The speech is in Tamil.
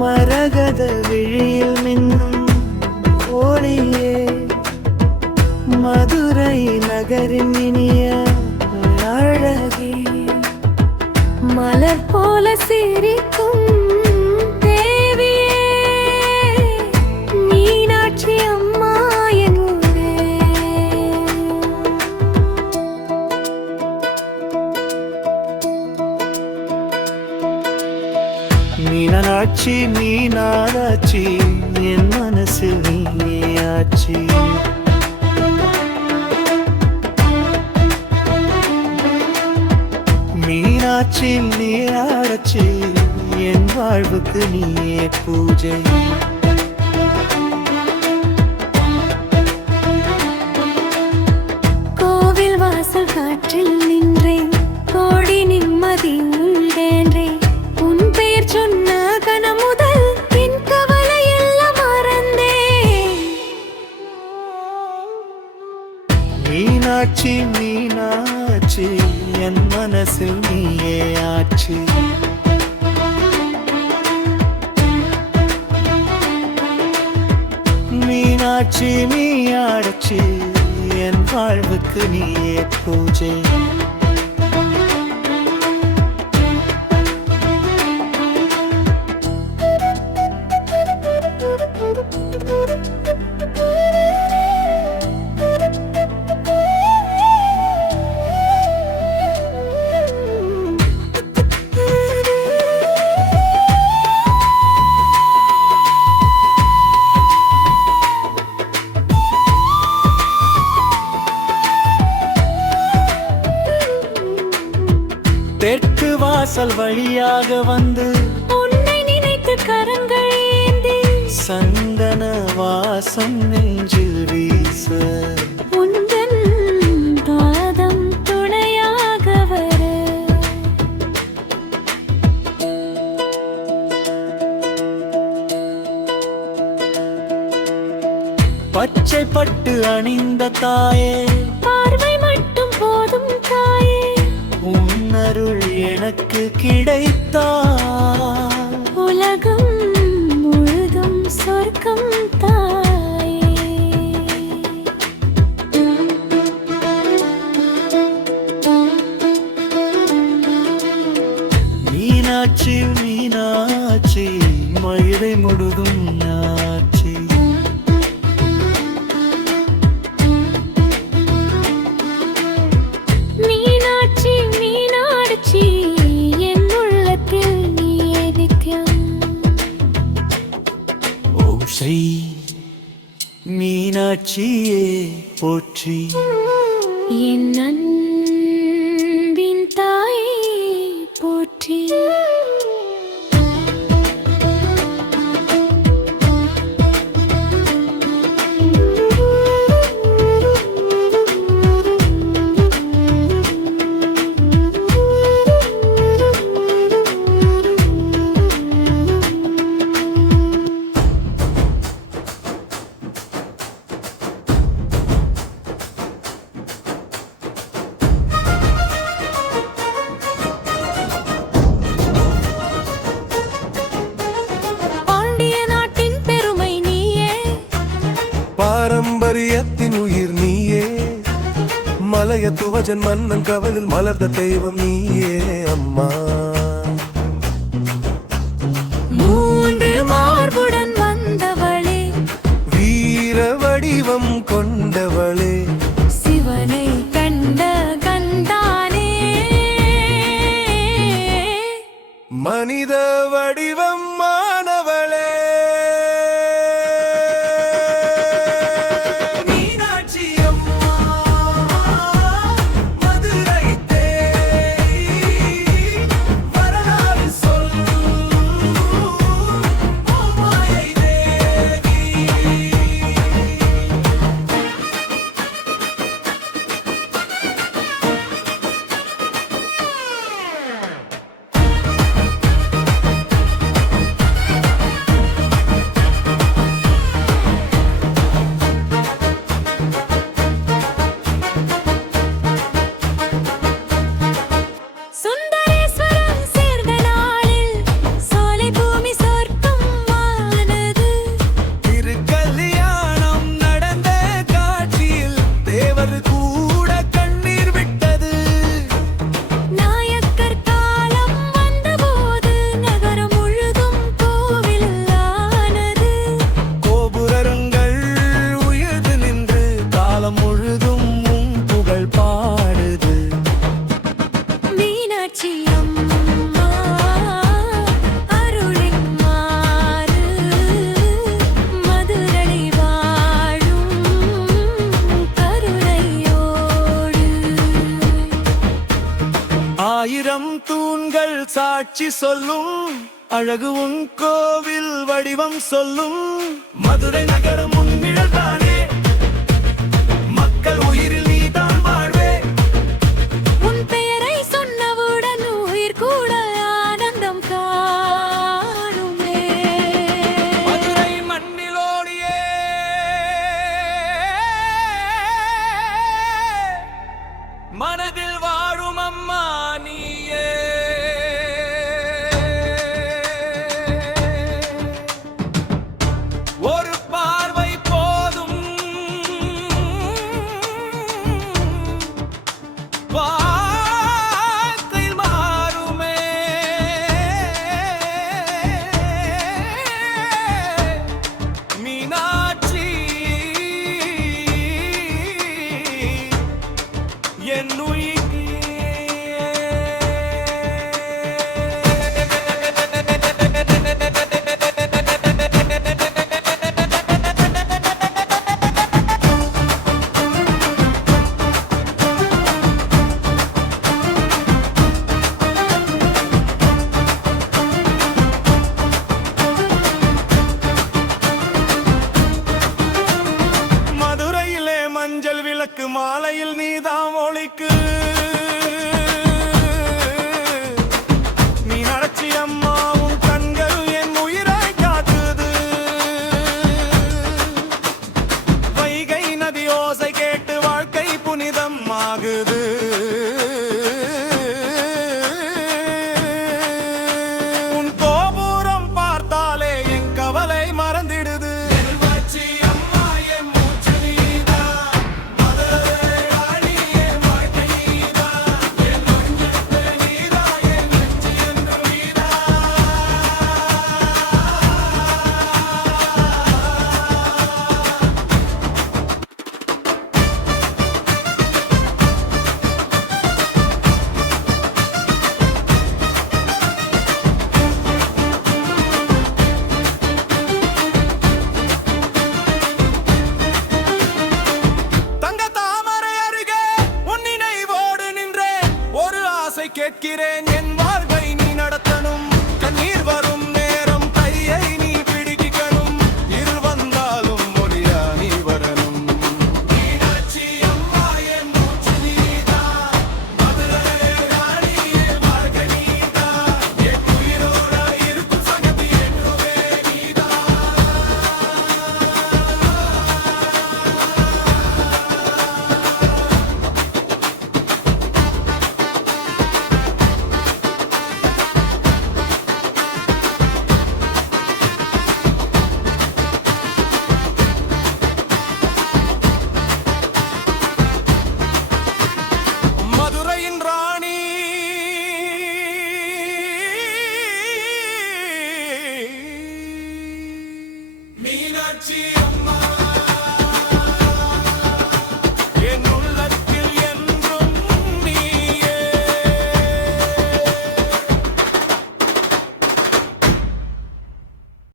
மரகத விழியில் மின்னும் ஒளியே, மதுரை நகரின் இனிய அழகே, மலர் போல சிரிக்கும் தேவியே, மீனாட்சி அம்மா என் ஊரே. மீனாட்சி மீனாட்சி என் மனசில் நீயே ஆட்சி. மீனாட்சி நீராடச்சி என் வாழ்வுக்கு நீயே பூஜை. கோவில் வாசல் காற்றில் நின்றேன், கோடி நிம்மதி உண்டேன்றேன். உன் பெயர் சொன்ன கணம் முதல் என் கவலை எல்லாம் மறந்தேன். மீனாட்சி மீனாட்சி என் மனசில் நீயே ஆட்சி. மீனாட்சி மீனாட்சி என் வாழ்வுக்கு நீயே பூஜை. தெற்கு வாசல் வழியாக வந்து உன்னை நினைத்து கரங்கள் ஏந்தி, சந்தன வாசம் நெஞ்சில் வீச, உந்தன் பாதம் துணையாக வர. பச்சை பட்டு அணிந்த தாயே, பார்வை மட்டும் போதும் தாயே, உன்னருள் எனக்கு கிடைத்தால் உலகம் முழுதும் சொர்க்கம் தாயே. மீனாட்சி மீனாட்சி மயிலை முழுதும் நாச்சி. மீனாட்சி மீனாட்சி என் உள்ளத்தில் நீயே நித்யம். ஓம் ஸ்ரீ மீனாட்சியே போற்றி. என் அன்பின் தாயே போற்றி. பாரம்பரியத்தின் உயிர் நீயே, மலைய துவஜன் மன்னன் கவலில் மலர்ந்த தெய்வம் நீயே அம்மா. மூன்று மார்புடன் வந்தவளே, வீர வடிவம் கொண்டவளே, சிவனை கண்ட கண்டானே. மனித வடிவம் மாணவளே. காட்சி சொல்லும் அழகு உன் கோவில் வடிவம் சொல்லும் மதுரை நகரம் உன்னிழல் தானே மக்கள் உயிரில் நீதான் வாழ்வே உன் பெயரை சொன்னவுடன் உயிர் கூட ஆனந்தம் காணுமே மதுரை மண்ணிலோடியே மனதில் வாழும் அம்மா நீயே ஒரு பார்வை போதும் வாழ்க்கை மாறுமே மீனாட்சி என் மதுரையிலே மஞ்சள் விளக்கு மாலையில் நீதாம் ஒளிக்கு மீனாட்சி அம்மா உன் கண்கள் என் உயிராய் காக்குது வைகை நதி ஓசை கேட்டு வாழ்க்கை புனிதம் ஆகுது உன் கோபுரம் பார்த்தாலே என் கவலை மறந்திடுது கேட்கிறேன் என் வாழ்வை நீ நடத்தணும் கண்ணீர் வரும் நேரம் கையை நீ பிடிக்கணும் இருள் வந்தாலும் மொழியா நீ வரணும் மீனாட்சி அம்மா என் மூச்சு நீதான் மதுரை ராணி என் வாழ்க்கை நீதான் என் உயிரோட இருக்கும் சகதி என்றுமே நீதான் மதுரையின் ராணி மீனாட்சி